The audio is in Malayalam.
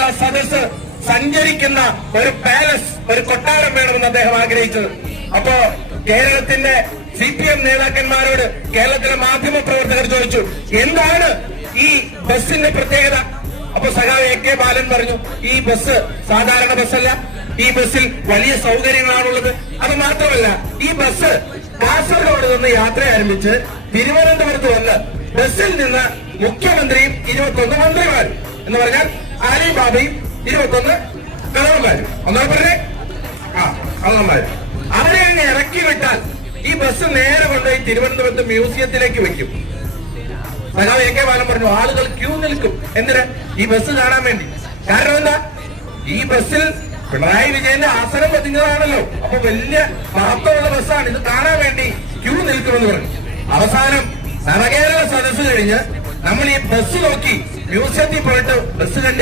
കേരള സദസ് സഞ്ചരിക്കുന്ന ഒരു പാലസ്, ഒരു കൊട്ടാരം വേണമെന്ന് അദ്ദേഹം ആഗ്രഹിച്ചത്. അപ്പോ കേരളത്തിന്റെ CPM നേതാക്കന്മാരോട് കേരളത്തിലെ മാധ്യമ പ്രവർത്തകർ ചോദിച്ചു, എന്താണ് ഈ ബസിന്റെ പ്രത്യേകത? അപ്പൊ സഖാവ് AK ബാലൻ പറഞ്ഞു, ഈ ബസ് സാധാരണ ബസ്സല്ല, ഈ ബസ്സിൽ വലിയ സൗകര്യങ്ങളാണുള്ളത്. അത് മാത്രമല്ല, ഈ ബസ് കാസർഗോഡ് നിന്ന് യാത്ര ആരംഭിച്ച് തിരുവനന്തപുരത്ത് വന്ന് ബസ്സിൽ നിന്ന് മുഖ്യമന്ത്രിയും 21 മന്ത്രിമാരും എന്ന് പറഞ്ഞാൽ ആലിം ബാബയും 21 കള്ളന്മാരും, ഒന്നാം പറഞ്ഞേ കള്ളന്മാരും, അവരെ അങ്ങ് ഇറക്കി വിട്ടാൽ ഈ ബസ് നേരെ കൊണ്ടുപോയി തിരുവനന്തപുരത്ത് മ്യൂസിയത്തിലേക്ക് വെക്കും. സഖാവ് AK ബാലൻ പറഞ്ഞു, ആളുകൾ ക്യൂ നിൽക്കും. എന്തിന്? ഈ ബസ് കാണാൻ വേണ്ടി. കാരണം എന്താ? ഈ ബസ്സിൽ പിണറായി വിജയന്റെ ആസനം പതിഞ്ഞതാണല്ലോ. അപ്പൊ വലിയ മഹത്വമുള്ള ബസ്സാണ്, ഇത് കാണാൻ വേണ്ടി ക്യൂ നിൽക്കുമെന്ന് പറഞ്ഞു. അവസാനം നവകേരള സദസ് കഴിഞ്ഞ് നമ്മൾ ഈ ബസ് നോക്കി മ്യൂസിയത്തിൽ പോയിട്ട് ബസ് കണ്ടി